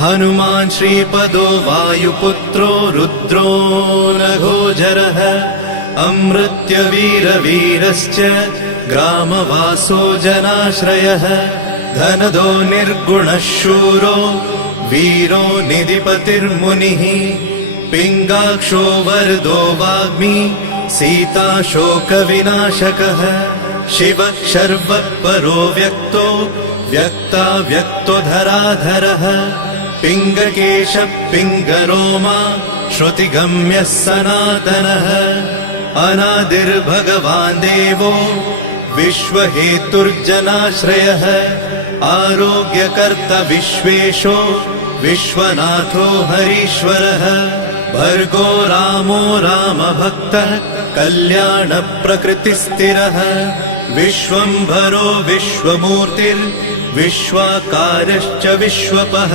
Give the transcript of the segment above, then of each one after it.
हनुमान् श्रीपदो वायुपुत्रो रुद्रो नघोजरः अमृत्यवीरवीरश्च ग्रामवासो जनाश्रयः धनदो निर्गुणः शूरो वीरो निधिपतिर्मुनिः पिङ्गाक्षो वरदो वाग्मी सीताशोकविनाशकः शिवः शर्वः परो व्यक्तो व्यक्तो धराधरः पिङ्गकेशः पिङ्गरोमा श्रुतिगम्यः सनातनः अनादिर्भगवान् देवो विश्वहेतुर्जनाश्रयः आरोग्यकर्ता विश्वेशो विश्वनाथो हरीश्वरः भर्गो रामो रामभक्तः कल्याणप्रकृतिस्थिरः विश्वम्भरो विश्वमूर्तिर्विश्वाकारश्च विश्वपः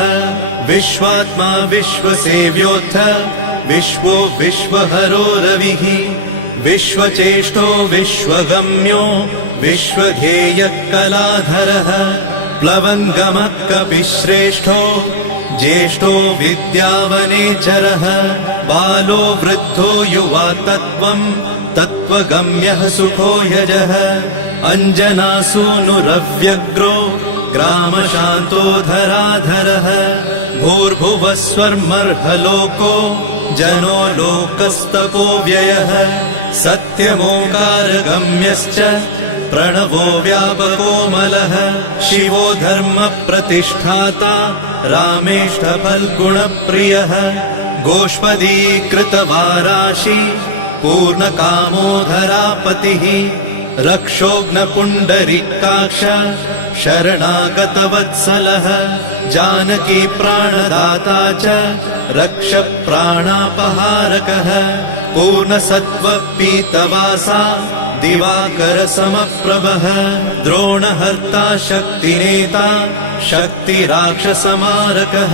विश्वात्मा विश्वसेव्योऽथ विश्वो विश्वहरो रविः विश्वचेष्टो विश्वगम्यो विश्वध्येयः कलाधरः प्लवङ्गमः कपिश्रेष्ठो ज्येष्ठो विद्यावनेचरः बालो वृद्धो युवा तत्त्वगम्यः सुखो यजः अञ्जनासूनुरव्यग्रो ग्रामशान्तो धराधरः भूर्भुवः स्वर्मर्हलोको जनो लोकस्तपो व्ययः सत्यमोङ्कारगम्यश्च प्रणवो व्यापकोमलः शिवो धर्मप्रतिष्ठाता रामेष्ठफल्गुणप्रियः गोष्पदीकृतवाराशि पूर्णकामोधरापतिः रक्षोघ्नपुण्डरीकाक्ष शरणागतवत्सलः जानकी प्राणदाता च रक्षप्राणापहारकः पूर्णसत्त्वपीतवासा दिवाकरसमप्रभः द्रोणहर्ता शक्तिनेता शक्तिराक्षसमारकः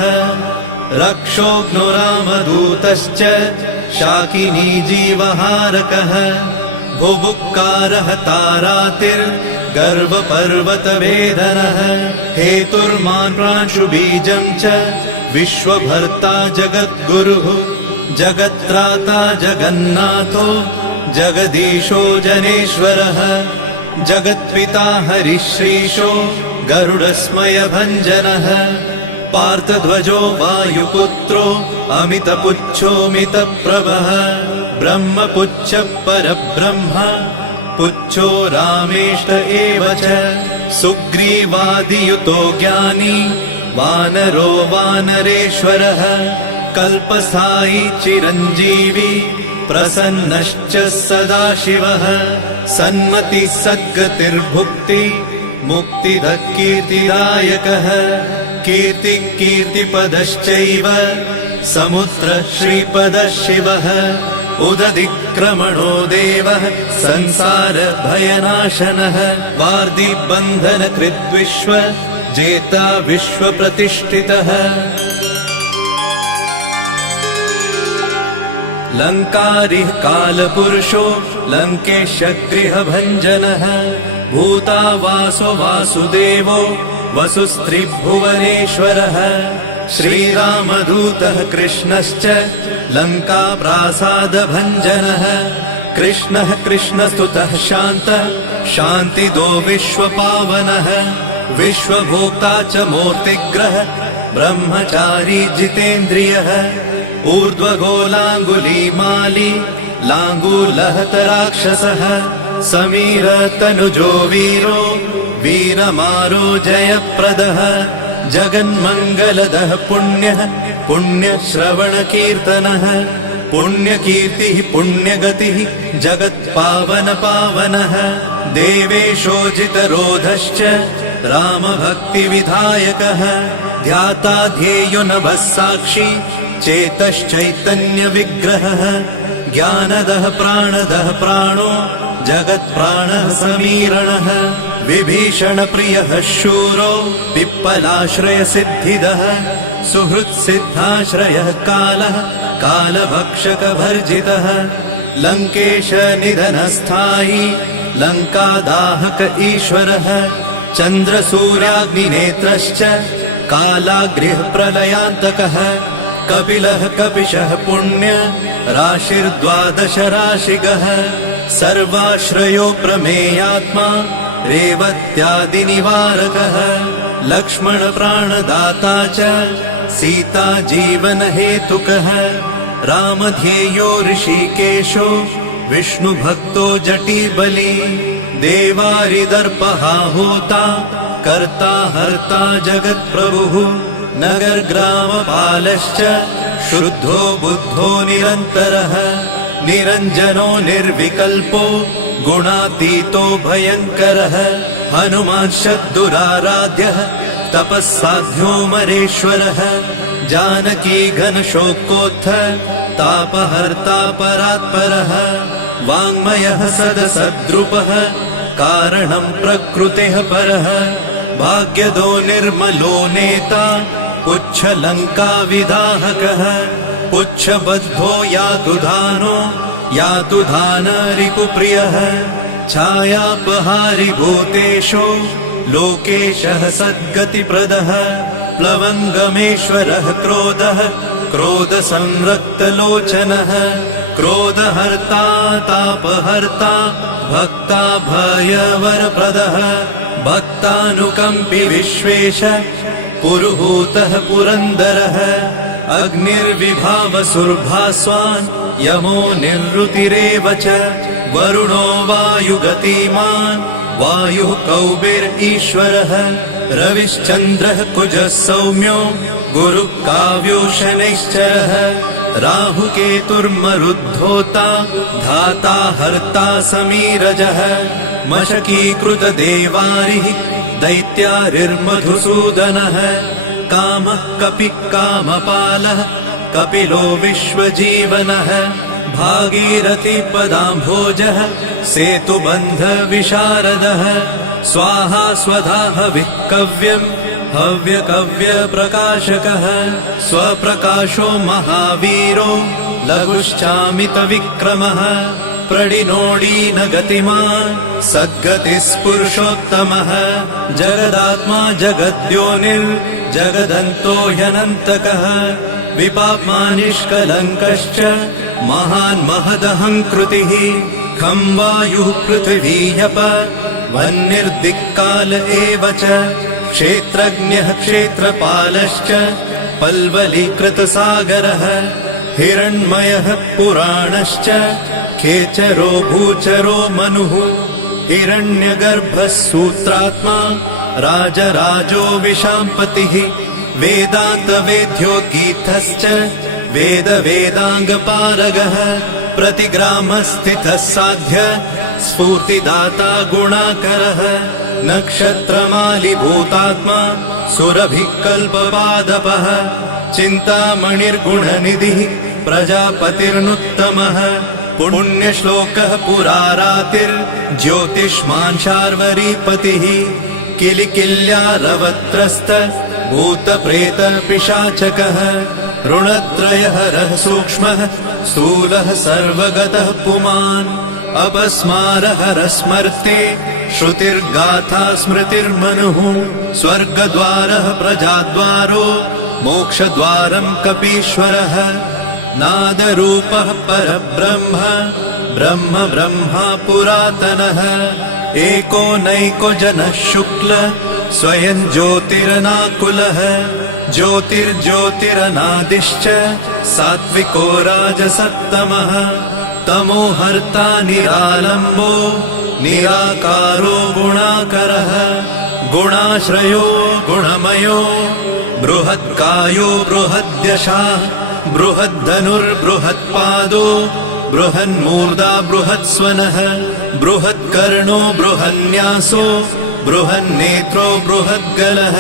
रक्षोघ्नो रामदूतश्च शाकिनी जीवहारकः बुभुक्कारः तारातिर्गर्वपर्वतवेदनः हेतुर्मान् प्रांशुबीजं च विश्वभर्ता जगद्गुरुः जगत्त्राता जगन्नाथो जगदीशो जनेश्वरः जगत्पिता हरिश्रीशो गरुडस्मयभञ्जनः पार्थध्वजो वायुपुत्रो अमितपुच्छोऽमितप्रभः ब्रह्मपुच्छ परब्रह्म पुच्छो रामेष्ट एव च सुग्रीवादियुतो ज्ञानी वानरो वानरेश्वरः कल्पस्थायी चिरञ्जीवी प्रसन्नश्च सदाशिवः सन्मतिः सद्गतिर्भुक्ति मुक्तिदः कीर्तिदायकः कीर्तिपदश्चैव समुद्रः श्रीपदः शिवः उदधिक्रमणो देवः संसारभयनाशनः वार्धिबन्धनकृद्विश्व जेता विश्वप्रतिष्ठितः लङ्कारिः कालपुरुषो लङ्केशगृहभञ्जनः भूतावासो वासुदेवो वसुस्त्रिभुवनेश्वरः श्रीरामदूतः कृष्णश्च लङ्काप्रासादभञ्जनः कृष्णः कृष्णस्तुतः शान्तः शान्तिदो विश्वपावनः विश्वभोक्ता च मूर्तिग्रह ब्रह्मचारी जितेन्द्रियः ऊर्ध्वगोलाङ्गुलीमाली लाङ्गूलहतराक्षसः समीरतनुजो वीरो वीरमारो जयप्रदः जगन्मङ्गलदः पुण्यः पुण्यश्रवणकीर्तनः पुण्यकीर्तिः पुण्यगतिः जगत्पावनपावनः देवेशोजितरोधश्च रामभक्तिविधायकः ध्याता ध्येयो नभः साक्षी चेतश्चैतन्यविग्रहः ज्ञानदः प्राणदः प्राणो जगत्प्राणः समीरणः विभीषणप्रियः शूरो पिप्पलाश्रयसिद्धिदः सुहृत्सिद्धाश्रयः कालः कालभक्षकभर्जितः लङ्केशनिधनस्थायी लङ्कादाहक ईश्वरः चन्द्रसूर्याग्निनेत्रश्च कालाग्निः प्रलयान्तकः कपिलः कपिशः पुण्य राशिर्द्वादश राशिगः सर्वाश्रयो प्रमेयात्मा रेवत्यादिनिवारकः लक्ष्मण प्राणदाता च सीता जीवनहेतुकः रामध्येयो ऋषिकेशो विष्णुभक्तो जटिबली देवारिदर्पहा होता कर्ता हर्ता जगत्प्रभुः नगरग्रामपालश्च शुद्धो बुद्धो निरन्तरः निरञ्जनो निर्विकल्पो गुणातीतो भयङ्करः हनुमान्शद्दुराराध्यः तपःसाध्यो मरेश्वरः जानकी घनशोकोत्थ तापहर्ता परात्परः वाङ्मयः सदसद्रुपः कारणं प्रकृतेः परः भाग्यदो निर्मलो नेता पुच्छलङ्काविदाहकः पुच्छबद्धो यातु धानो यातु धानरिपुप्रियः छायापहारि भूतेषु लोकेशः सद्गतिप्रदः प्लवङ्गमेश्वरः क्रोधः क्रोधसंरक्तलोचनः क्रोधहर्ता तापहर्ता भक्ता भयवरप्रदः भक्तानुकम्पि विश्वेश पुरुहूतः पुरन्दरः अग्निर्विभावसुर्भास्वान् यमो निरृतिरेव च वरुणो वायुगतिमान् वायुः कौबिर्ईश्वरः रविश्चन्द्रः कुजः सौम्यो गुरुः काव्यो शनैश्चरः राहुकेतुर्मरुद्धोता धाता हर्ता समीरजः मशकीकृतदेवारिः दैत्यारिर्मधुसूदनः कामः कपिः कामपालः कपिलो विश्वजीवनः भागीरथीपदाम्भोजः सेतुबन्धविशारदः स्वाहा स्वधा हविः कव्यम् हव्यकव्यप्रकाशकः स्वप्रकाशो महावीरो लघुश्चामितविक्रमः प्रडिनोडीनगतिमान् सद्गतिस्पुरुषोत्तमः जगदात्मा जगद्योनिर्जगदन्तो ह्यनन्तकः विपाप्मा निष्कलङ्कश्च महान् महदहङ्कृतिः खं वायुः पृथिवीयप वह्निर्दिक्काल एव च क्षेत्रज्ञः क्षेत्रपालश्च पल्वलीकृतसागरः हिरण्मयः पुराणश्च खेचरो भूचरो मनुः हिरण्यगर्भः सूत्रात्मा राजराजो विशाम्पतिः वेदान्तवेद्योद्गीतश्च वेदवेदाङ्गपारगः प्रतिग्रामस्थितः साध्य स्फूर्तिदाता गुणाकरः नक्षत्रमालिभूतात्मा सुरभिः कल्पपादपः चिन्तामणिर्गुणनिधिः प्रजापतिर्नुत्तमः पुण्यश्लोकः पुरारातिर्ज्योतिष्मान् शार्वरीपतिः किलिकिल्यारवत्रस्त भूतप्रेतपिशाचकः ऋणत्रयहरः सूक्ष्मः स्थूलः सर्वगतः पुमान् अपस्मारहरः स्मर्ते श्रुतिर्गाथा स्मृतिर्मनुः स्वर्गद्वारः प्रजाद्वारो मोक्षद्वारं कपीश्वरः नादरूपः परब्रह्म ब्रह्म ब्रह्मा पुरातनः एको नैको जनः शुक्ल स्वयं ज्योतिरनाकुलः ज्योतिर्ज्योतिरनादिश्च सात्विको राजसत्तमः तमोहर्ता निरालम्बो निराकारो गुणाकरः गुणाश्रयो गुणमयो बृहत्कायो बृहद्यशाः बृहद्धनुर्बृहत्पादो बृहन्मूर्धा बृहत्स्वनः बृहत्कर्णो बृहन्यासो बृहन्नेत्रो बृहद्गलः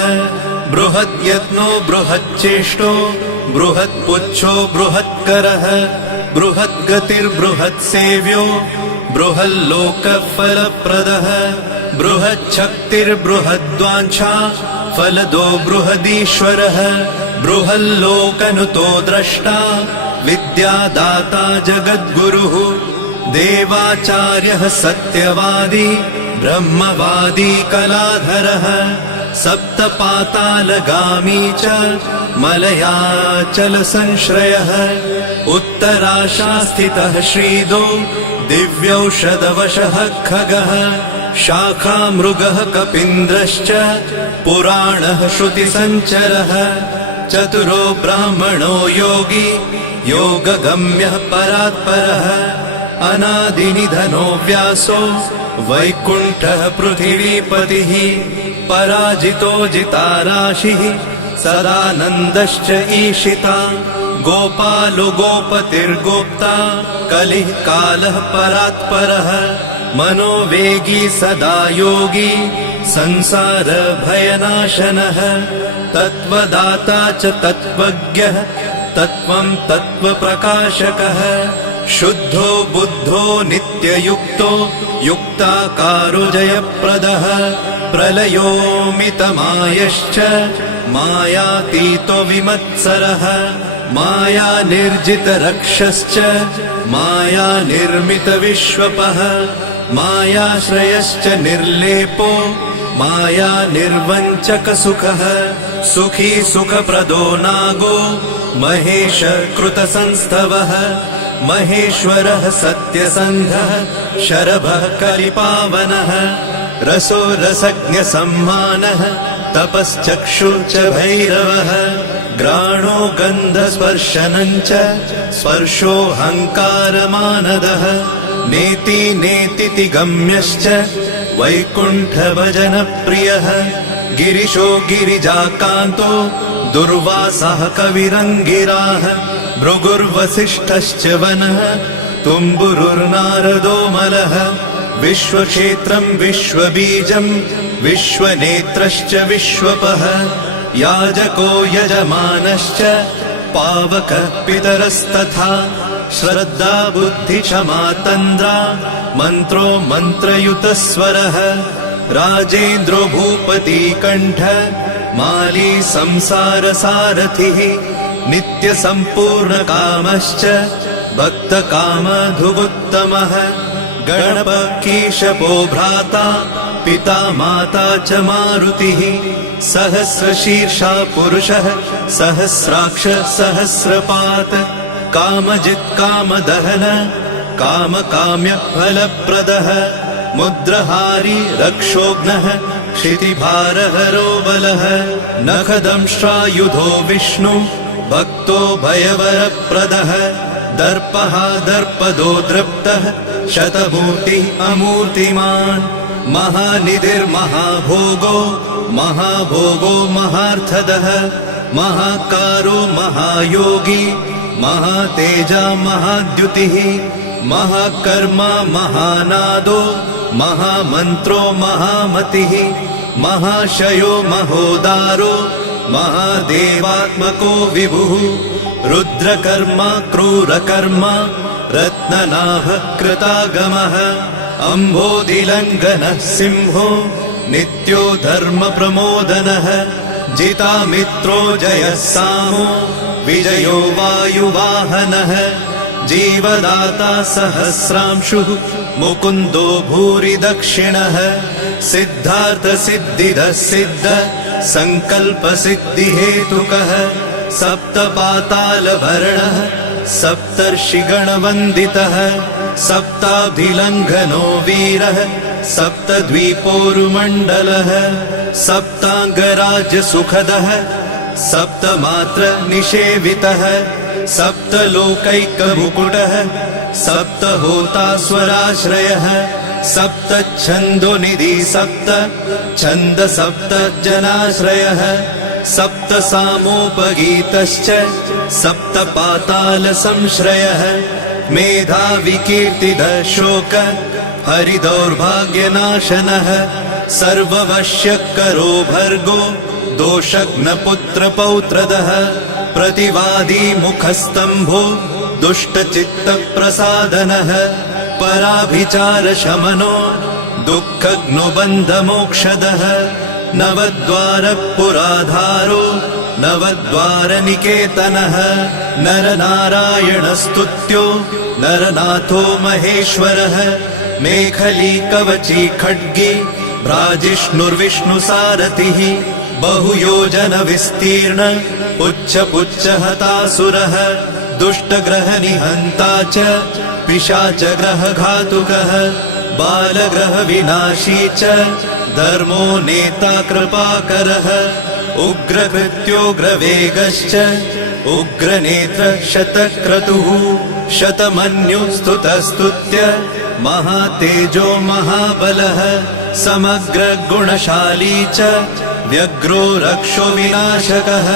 बृहद्यत्नो बृहच्चेष्टो बृहत्पुच्छो बृहत्करः बृहद्गतिर्बृहत्सेव्यो बृहल्लोकफलप्रदः बृहच्छक्तिर्बृहद्वाञ्छा फलदो बृहदीश्वरः बृहल्लोकनुतो द्रष्टा विद्यादाता जगद्गुरुः देवाचार्यः सत्यवादी ब्रह्मवादी कलाधरः सप्तपातालगामी च मलयाचलसंश्रयः उत्तराशास्थितः श्रीदो दिव्यौषधवशः खगः शाखामृगः कपीन्द्रश्च पुराणः श्रुतिसञ्चरः चतुरो ब्राह्मणो योगी योगगम्यः परात्परः अनादिनिधनो व्यासो वैकुण्ठः पृथिवीपतिः पराजितो जिताराशिः सदानन्दश्च ईशिता गोपालो गोपतिर्गोप्ता कलिः कालः परात्परः मनोवेगी सदा योगी संसारभयनाशनः तत्त्वदाता च तत्त्वज्ञः तत्त्वं तत्त्वप्रकाशकः शुद्धो बुद्धो नित्ययुक्तो युक्ताकारो जयप्रदः प्रलयोमितमायश्च मायातीतो विमत्सरः मायानिर्जितरक्षश्च मायानिर्मितविश्वपः मायाश्रयश्च निर्लेपो मायानिर्वञ्चकसुखः सुखी सुखप्रदो नागो महेश कृतसंस्थवः महेश्वरः सत्यसन्धः शरभः कलिपावनः रसो रसज्ञसम्मानः तपश्चक्षु च भैरवः घ्राणो गन्धस्पर्शनञ्च स्पर्शोऽहङ्कारमानदः नेति नेतिति गम्यश्च वैकुण्ठभजनप्रियः गिरिशो गिरिजाकान्तो दुर्वासः कविरङ्गिराः भृगुर्वसिष्ठश्च वनः तुम्बुरुर्नारदो मलः विश्वक्षेत्रं विश्वबीजं विश्वनेत्रश्च विश्वपः याजको यजमानश्च पावकः पितरस्तथा श्रद्धा बुद्धिक्षमा तन्द्रा मन्त्रो मन्त्रयुतस्वरः राजेन्द्रो भूपति कण्ठ माली संसारसारथिः नित्यसम्पूर्णकामश्च भक्तकामधुगुत्तमः गणपकीशपो भ्राता पिता माता च मारुतिः सहस्रशीर्षा पुरुषः सहस्राक्ष सहस्रपात् कामजित् कामदहन कामकाम्यफलप्रदः मुद्रहारी रक्षोघ्नः क्षितिभारहरो बलः नखदंष्ट्रायुधो विष्णु भक्तो भयवरप्रदः दर्पः दर्पदो दृप्तः शतमूर्तिः अमूर्तिमान् महानिधिर्महाभोगो महाभोगो महार्थदः महाकारो महायोगी महातेजा महाद्युतिः महाकर्मा महानादो महामन्त्रो महामतिः महाशयो महोदारो महादेवात्मको विभुः रुद्रकर्मा क्रूरकर्मा रत्ननाभः कृतागमः अम्भोधिलङ्घनः सिंहो नित्यो धर्मप्रमोदनः जितामित्रो जयः सामो विजयो वायुवाहनः जीवदाता सहस्रांशुः मुकुन्दो भूरि दक्षिणः सिद्धार्थसिद्धिदः सिद्ध सङ्कल्पसिद्धिहेतुकः सप्तपातालभरणः सप्तर्षिगणवन्दितः सप्ताब्धिलङ्घनो वीरः सप्तद्वीपोरुमण्डलः सप्ताङ्गराज्यसुखदः सप्तमात्र निषेवितः सप्तलोकैकमुकुटः सप्तहोतास्वराश्रयः सप्तच्छन्दोनिधि सप्त छन्द सप्त जनाश्रयः सप्तसामोपगीतश्च सप्तपातालसंश्रयः मेधाविकीर्तिदः शोक हरिदौर्भाग्यनाशनः सर्ववश्यकरो भर्गो दोषघ्नपुत्रपौत्रदः प्रतिवादी मुखस्तम्भो दुष्टचित्तप्रसादनः पराभिचारशमनो दुःखघ्नुबन्धमोक्षदः नवद्वारपुराधारो नवद्वारनिकेतनः नरनारायणस्तुत्यो नरनाथो महेश्वरः मेखली कवची खड्गी भ्राजिष्णुर्विष्णुसारथिः बहुयोजन विस्तीर्ण पुच्छ हतासुरः दुष्टग्रहनिहन्ता च पिशाचग्रहघातुकः बालग्रहविनाशी च धर्मो नेता कृपाकरः उग्रकृत्योग्रवेगश्च उग्रनेत्र शतक्रतुः शतमन्युस्तुतस्तुत्य महातेजो महाबलः समग्रगुणशाली च व्यग्रो रक्षो विनाशकः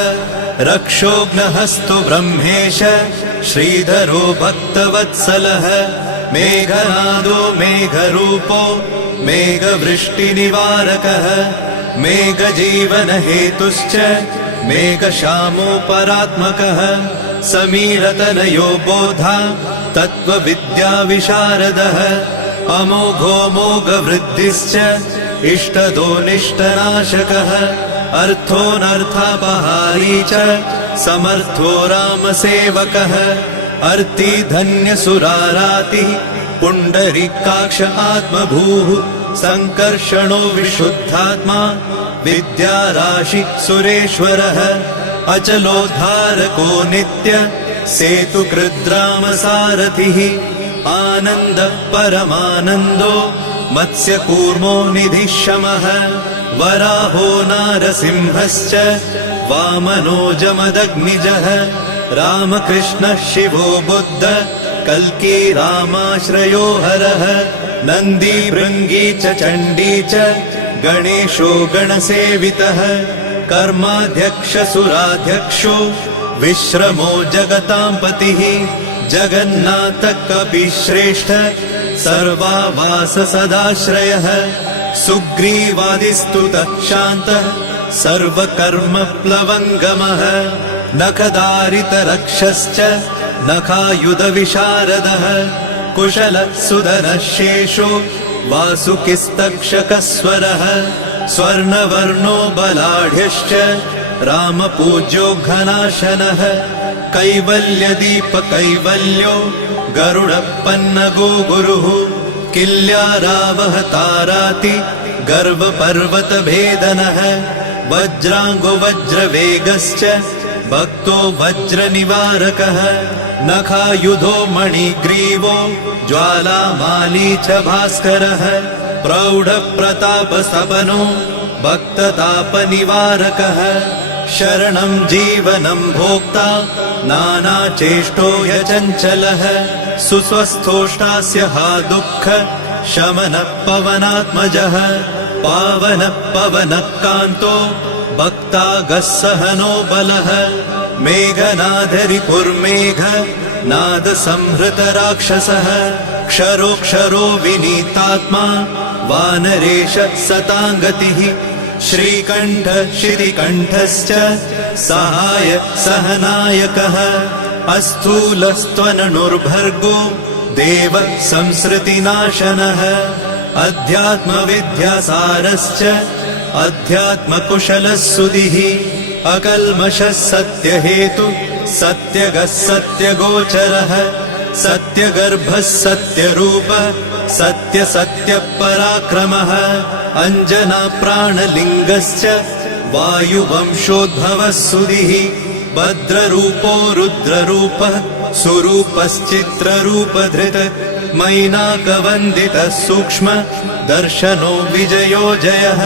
रक्षोघ्नहस्तो ब्रह्मेश श्रीधरो भक्तवत्सलः मेघनादो मेघरूपो मेघवृष्टिनिवारकः मेघजीवनहेतुश्च मेघश्यामो परात्मकः समीरतनयो बोधा तत्त्वविद्याविशारदः अमोघो मोघवृद्धिश्च इष्टदो निष्टनाशकः अर्थोऽनर्थापहारी च समर्थो रामसेवकः अर्तिधन्यसुरारातिः पुण्डरीकाक्ष आत्मभूः सङ्कर्षणो विशुद्धात्मा विद्याराशि सुरेश्वरः अचलोद्धारको नित्य सेतुकृद्रामसारथिः आनन्दः परमानन्दो मत्स्यकूर्मो निधिशमः वराहो नारसिंहश्च वामनो जमदग्निजः रामकृष्णः शिवो बुद्ध कल्की रामाश्रयो हरः नन्दी भृङ्गी च चण्डी च गणेशो गणसेवितः कर्माध्यक्षसुराध्यक्षो विश्रमो जगतां पतिः जगन्नाथः कपिश्रेष्ठ सर्वावास सदाश्रयः सुग्रीवादिस्तुतः शान्तः सर्वकर्मप्लवङ्गमः नखदारितरक्षश्च नखायुधविशारदः कुशलः सुदनः शेषो वासुकिस्तक्षकस्वरः स्वर्णवर्णो बलाढ्यश्च रामपूज्यो घनाशनः कैवल्यदीपकैवल्यो गरुडपन्नगो गुरुः किल्यारावहताराति गर्वपर्वतभेदनः वज्राङ्गो वज्रवेगश्च भक्तो वज्रनिवारकः नखायुधो मणिग्रीवो ज्वालामाली च भास्करः प्रौढप्रतापस्तपनो भक्ततापनिवारकः शरणं जीवनं भोक्ता नानाचेष्टो ह्यचञ्चलः सुस्वस्थोष्टास्य हा दुःख शमनः पवनात्मजः पावनः पवनः कान्तो भक्तागः सहनो बलः मेघनादरिपुर्मेघ नादसंहृतराक्षसः क्षरोक्षरो विनीतात्मा वानरेश सताङ्गतिः श्रीकण्ठ शितिकण्ठश्च सहाय सहनायकः अस्थूलस्त्वननुर्भर्गो देव संसृतिनाशनः अध्यात्मविद्यासारश्च अध्यात्मकुशलः सुधिः अकल्मषः सत्यहेतु सत्यगः सत्यगोचरः सत्यगर्भः सत्यरूपः सत्यपराक्रमः अञ्जनाप्राणलिङ्गश्च वायुवंशोद्भवः सुधिः भद्ररूपो रुद्ररूपः सुरूपश्चित्ररूपधृत मैनाकवन्दितः सूक्ष्म दर्शनो विजयो जयः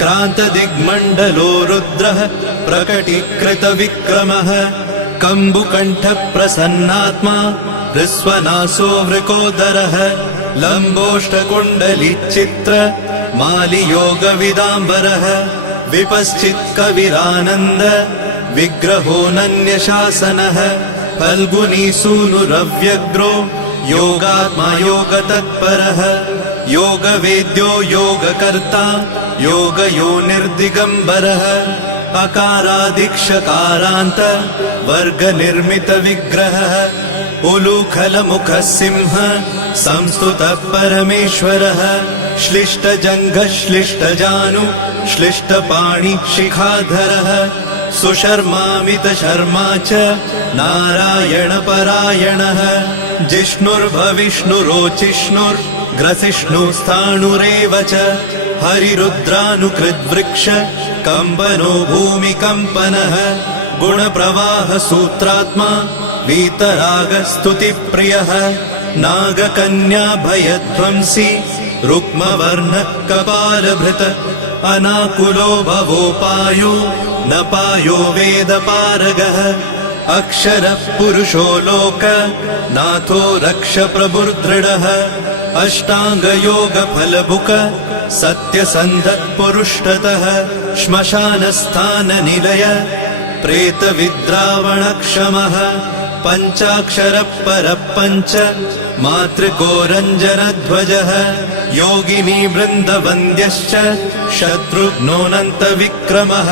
क्रान्तदिग्मण्डलो रुद्रः प्रकटीकृतविक्रमः कम्बुकण्ठप्रसन्नात्मा हृस्वनासो वृकोदरः लम्बोष्टकुण्डलिचित्र मालियोगविदाम्बरः विपश्चित्कविरानन्द विग्रहोऽनन्यशासनः फल्गुनीसूनुरव्यग्रो योगात्मा योगतत्परः योगवेद्यो योगकर्ता योगयोनिर्दिगम्बरः अकारादिक्षकारान्त वर्गनिर्मितविग्रहः उलूखलमुखः सिंह संस्तुतः परमेश्वरः श्लिष्टजङ्घः श्लिष्टजानु श्लिष्टपाणि शिखाधरः सुशर्मामितशर्मा च नारायणपरायणः जिष्णुर्भविष्णुरोचिष्णुर् ग्रसिष्णुस्थाणुरेव च हरिरुद्रानुकृद्वृक्ष कम्पनो भूमिकम्पनः गुणप्रवाह सूत्रात्मा वीतरागस्तुतिप्रियः नागकन्या भयध्वंसी रुक्मवर्णः कपालभृत अनाकुलो भवोपायो न पायो वेदपारगः अक्षरः पुरुषो लोक नाथो रक्ष प्रभुर्दृढः अष्टाङ्गयोगफलभुक सत्यसन्धः पुरुष्टतः श्मशानस्थाननिलय प्रेतविद्रावणक्षमः पञ्चाक्षरः परः पञ्च मातृकोरञ्जनध्वजः योगिनी वृन्दवन्द्यश्च शत्रुघ्नोऽनन्तविक्रमः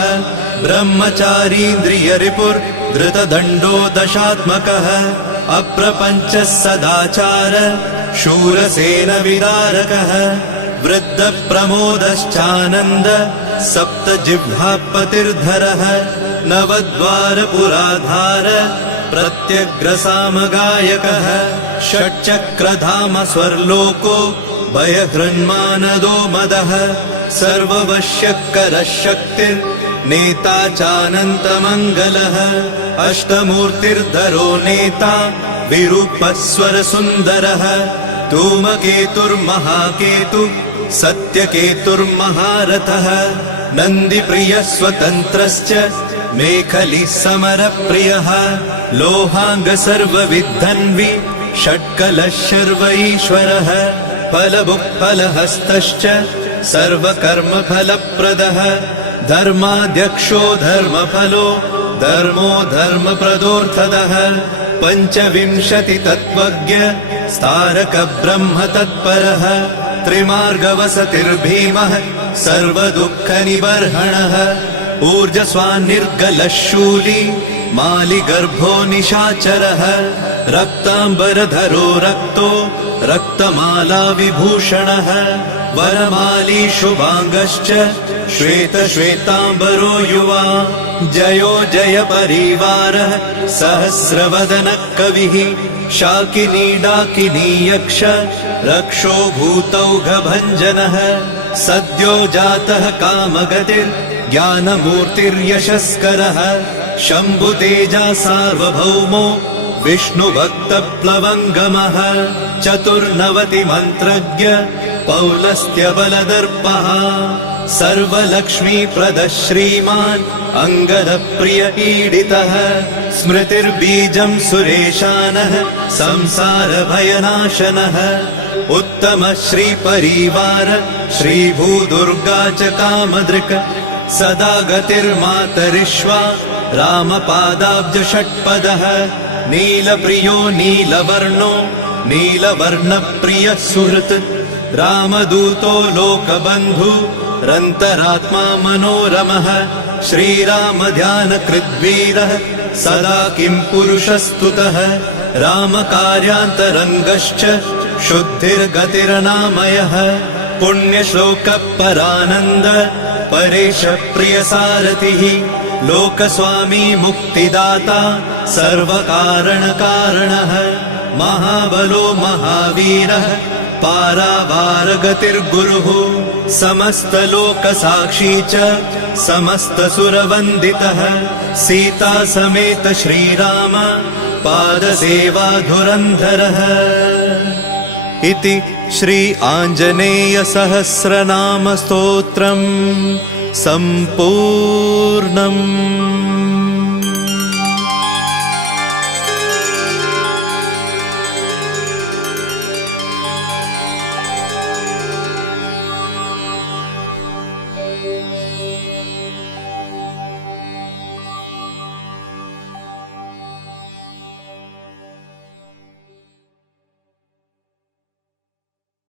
ब्रह्मचारीन्द्रियरिपुर्धृतदण्डो दशात्मकः अप्रपञ्चः सदाचार शूरसेनविदारकः वृद्धप्रमोदश्चानन्द सप्तजिह्वापतिर्धरः नवद्वारपुराधार प्रत्यग्रसामगायकः षट्चक्रधाम स्वर्लोको भयहृन्मानदो मदः सर्ववश्यकरः शक्तिर्नेता चानन्तमङ्गलः अष्टमूर्तिर्धरो नेता विरूपस्वरसुन्दरः धूमकेतुर्महाकेतु सत्यकेतुर्महारथः नन्दिप्रियः स्वतन्त्रश्च मेखली समरप्रियः लोहाङ्ग सर्वविद्धन्वि षट्कलः शर्व ईश्वरः फलभुक्फलहस्तश्च सर्वकर्मफलप्रदः धर्माध्यक्षो धर्मफलो धर्मो धर्मप्रदोऽर्थदः पञ्चविंशतितत्त्वज्ञ स्तारक ब्रह्म तत्परः त्रिमार्गवसतिर्भीमः सर्वदुःखनिबर्हणः ऊर्जस्वान्निर्गलः शूली मालिगर्भो निशाचरः रक्ताम्बरधरो रक्तो रक्तमाला विभूषणः वरमाली शुभाङ्गश्च श्वेतश्वेताम्बरो युवा जयो जय परिवारः सहस्रवदनः कविः शाकिनी डाकिनी यक्ष रक्षो भूतौघभञ्जनः सद्यो जातः कामगतिर्ज्ञानमूर्तिर्यशस्करः शम्भुतेजा सार्वभौमो विष्णुभक्तप्लवङ्गमः चतुर्नवतिमन्त्रज्ञ पौलस्त्यबलदर्पः सर्वलक्ष्मीप्रदः श्रीमान् अङ्गदप्रिय ईडितः स्मृतिर्बीजं सुरेशानः संसारभयनाशनः उत्तमः श्रीपरिवार श्रीभूदुर्गा च कामदृक् सदा गतिर्मातरिष्वा रामपादाब्जषट्पदः नीलप्रियो नीलवर्णो नीलवर्णप्रियः सुहृत् रामदूतो लोकबन्धु रन्तरात्मा मनोरमः श्रीरामध्यानकृद्वीरः सदा किं पुरुषस्तुतः रामकार्यान्तरङ्गश्च शुद्धिर्गतिरनामयः पुण्यश्लोकपरानन्द परेशप्रियसारथिः लोकस्वामी मुक्तिदाता सर्वकारणकारणः महाबलो महावीरः पारावारगतिर्गुरुः समस्तलोकसाक्षी च समस्तसुरवन्दितः सीता समेत श्रीराम पादसेवाधुरन्धरः इति श्री आञ्जनेय सहस्रनाम स्तोत्रम् सम्पूर्णम्।